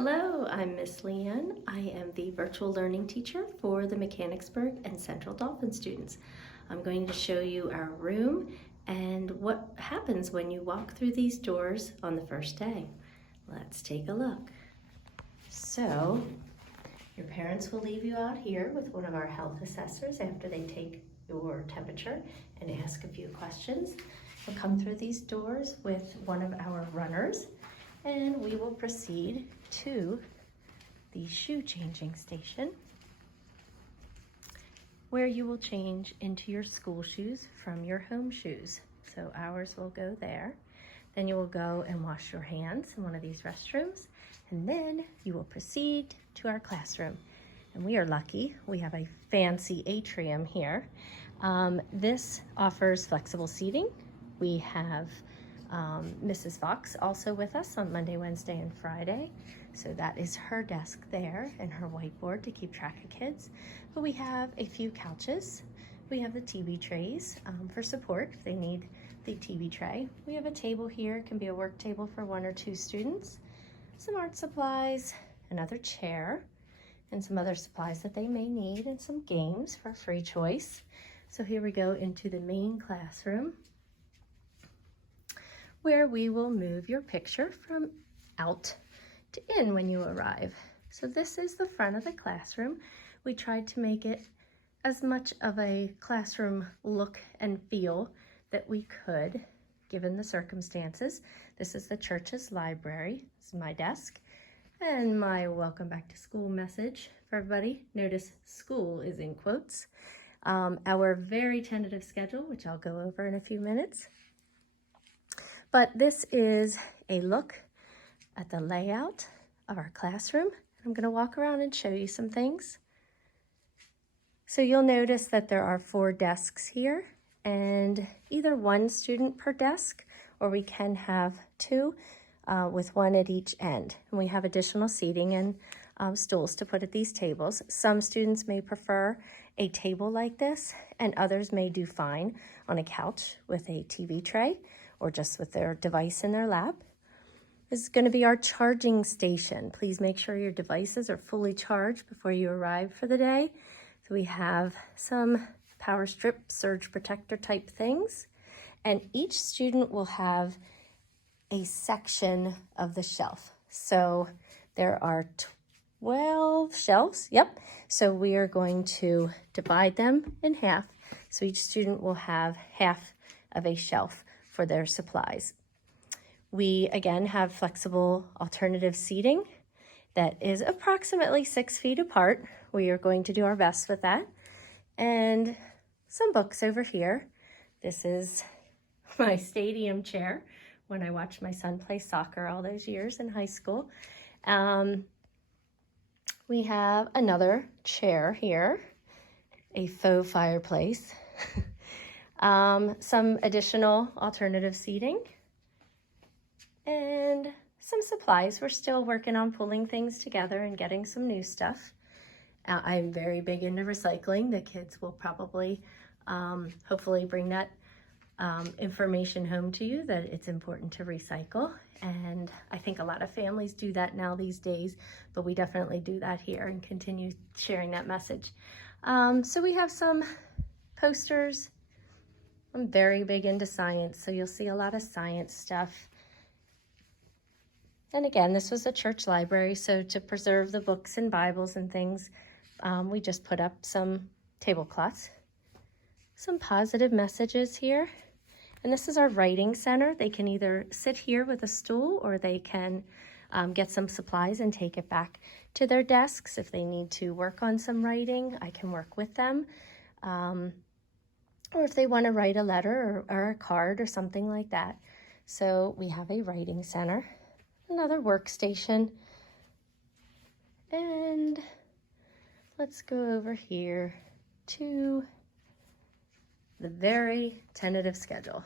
Hello, I'm Miss Leanne. I am the virtual learning teacher for the Mechanicsburg and Central Dauphin students. I'm going to show you our room and what happens when you walk through these doors on the first day. Let's take a look. So, your parents will leave you out here with one of our health assessors after they take your temperature and ask a few questions. You'll come through these doors with one of our runners, and we will proceed to the shoe changing station, where you will change into your school shoes from your home shoes. So ours will go there. Then you will go and wash your hands in one of these restrooms, and then you will proceed to our classroom. And we are lucky, we have a fancy atrium here. This offers flexible seating. We have Mrs. Fox also with us on Monday, Wednesday, and Friday. So that is her desk there and her whiteboard to keep track of kids. But we have a few couches. We have the TV trays for support if they need the TV tray. We have a table here. It can be a work table for 1 or 2 students. Some art supplies, another chair, and some other supplies that they may need, and some games for free choice. So here we go into the main classroom, where we will move your picture from out to in when you arrive. So this is the front of the classroom. We tried to make it as much of a classroom look and feel that we could, given the circumstances. This is the church's library. This is my desk and my welcome back to school message for everybody. Notice school is in quotes. Our very tentative schedule, which I'll go over in a few minutes. But this is a look at the layout of our classroom. I'm going to walk around and show you some things. So you'll notice that there are 4 desks here, and either 1 student per desk, or we can have 2 with 1 at each end. And we have additional seating and stools to put at these tables. Some students may prefer a table like this, and others may do fine on a couch with a TV tray, or just with their device in their lap. This is going to be our charging station. Please make sure your devices are fully charged before you arrive for the day. So we have some power strip, surge protector type things, and each student will have a section of the shelf. So there are 12 shelves, yep. So we are going to divide them in half. So each student will have half of a shelf for their supplies. We again have flexible alternative seating that is approximately 6 feet apart. We are going to do our best with that. And some books over here. This is my stadium chair when I watched my son play soccer all those years in high school. We have another chair here, a faux fireplace. Some additional alternative seating, and some supplies. We're still working on pulling things together and getting some new stuff. I'm very big into recycling. The kids will probably, hopefully bring that information home to you, that it's important to recycle. And I think a lot of families do that now these days, but we definitely do that here and continue sharing that message. So we have some posters. I'm very big into science, so you'll see a lot of science stuff. And again, this was a church library, so to preserve the books and Bibles and things, we just put up some tablecloths. Some positive messages here. And this is our writing center. They can either sit here with a stool, or they can get some supplies and take it back to their desks. If they need to work on some writing, I can work with them. Or if they want to write a letter or a card or something like that. So we have a writing center, another workstation, and let's go over here to the very tentative schedule.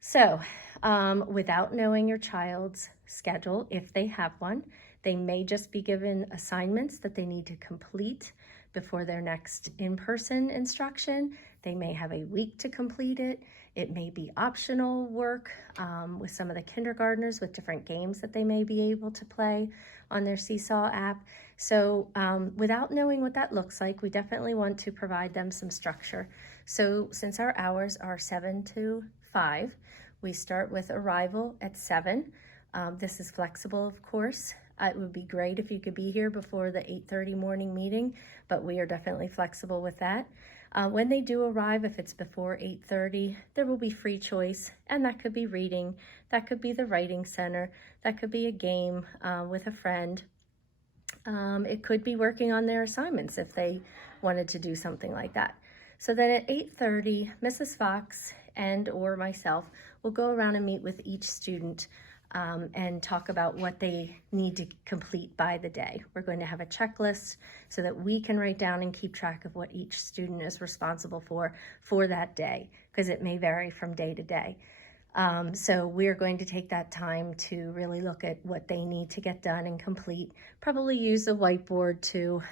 So without knowing your child's schedule, if they have one. They may just be given assignments that they need to complete before their next in-person instruction. They may have a week to complete it. It may be optional work with some of the kindergartners with different games that they may be able to play on their Seesaw app. So without knowing what that looks like, we definitely want to provide them some structure. So since our hours are 7 to 5, we start with arrival at 7. This is flexible, of course. It would be great if you could be here before the 8:30 morning meeting, but we are definitely flexible with that. When they do arrive, if it's before 8:30, there will be free choice, and that could be reading, that could be the writing center, that could be a game with a friend. It could be working on their assignments if they wanted to do something like that. So then at 8:30, Mrs. Fox and or myself will go around and meet with each student and talk about what they need to complete by the day. We're going to have a checklist so that we can write down and keep track of what each student is responsible for that day, because it may vary from day to day. So we're going to take that time to really look at what they need to get done and complete. Probably use a whiteboard to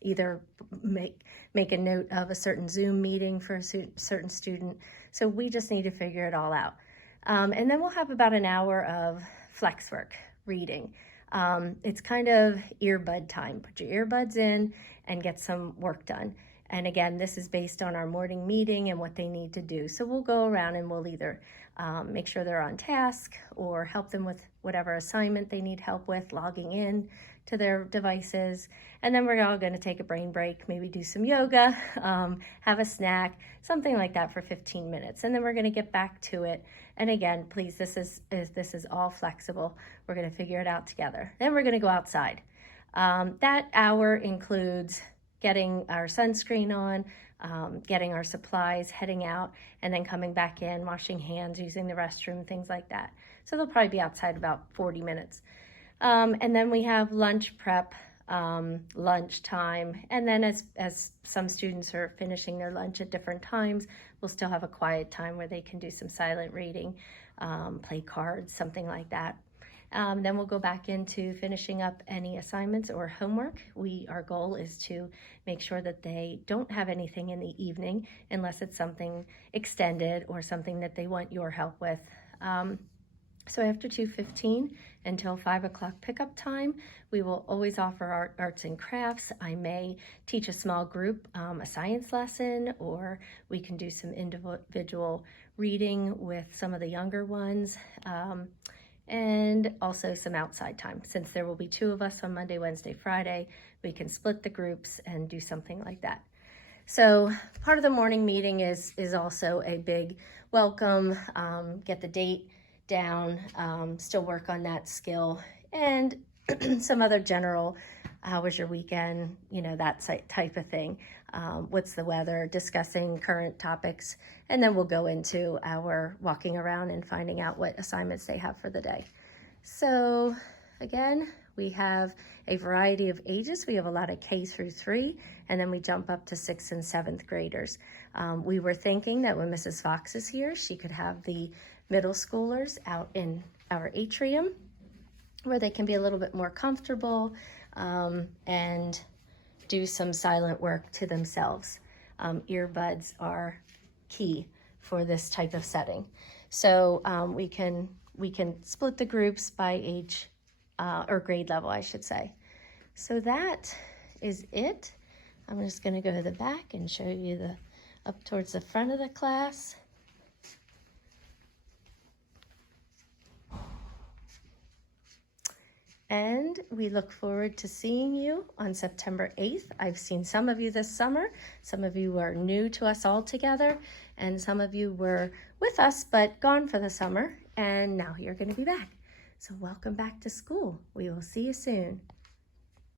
either make a note of a certain Zoom meeting for a certain student. So we just need to figure it all out. And then we'll have about an hour of flex work, reading. It's kind of earbud time. Put your earbuds in and get some work done. And again, this is based on our morning meeting and what they need to do. So we'll go around and we'll either make sure they're on task or help them with whatever assignment they need help with, logging in to their devices. And then we're all going to take a brain break, maybe do some yoga, have a snack, something like that for 15 minutes. And then we're going to get back to it. And again, please, this is all flexible. We're going to figure it out together. Then we're going to go outside. That hour includes getting our sunscreen on, getting our supplies, heading out, and then coming back in, washing hands, using the restroom, things like that. So they'll probably be outside about 40 minutes. And then we have lunch prep, lunch time, and then as some students are finishing their lunch at different times, we'll still have a quiet time where they can do some silent reading, play cards, something like that. Then we'll go back into finishing up any assignments or homework. Our goal is to make sure that they don't have anything in the evening unless it's something extended or something that they want your help with. So after 2:15 until 5 o'clock pickup time, we will always offer arts and crafts. I may teach a small group a science lesson, or we can do some individual reading with some of the younger ones. And also some outside time. Since there will be 2 of us on Monday, Wednesday, Friday, we can split the groups and do something like that. So part of the morning meeting is also a big welcome, get the date down, still work on that skill, and some other general, how was your weekend, that type of thing. What's the weather, discussing current topics, and then we'll go into our walking around and finding out what assignments they have for the day. So again, we have a variety of ages. We have a lot of K through 3, and then we jump up to 6th and 7th graders. We were thinking that when Mrs. Fox is here, she could have the middle schoolers out in our atrium where they can be a little bit more comfortable and do some silent work to themselves. Earbuds are key for this type of setting. So we can split the groups by age or grade level, I should say. So that is it. I'm just going to go to the back and show you up towards the front of the class. And we look forward to seeing you on September 8th. I've seen some of you this summer. Some of you are new to us all together, and some of you were with us but gone for the summer, and now you're going to be back. So welcome back to school. We will see you soon.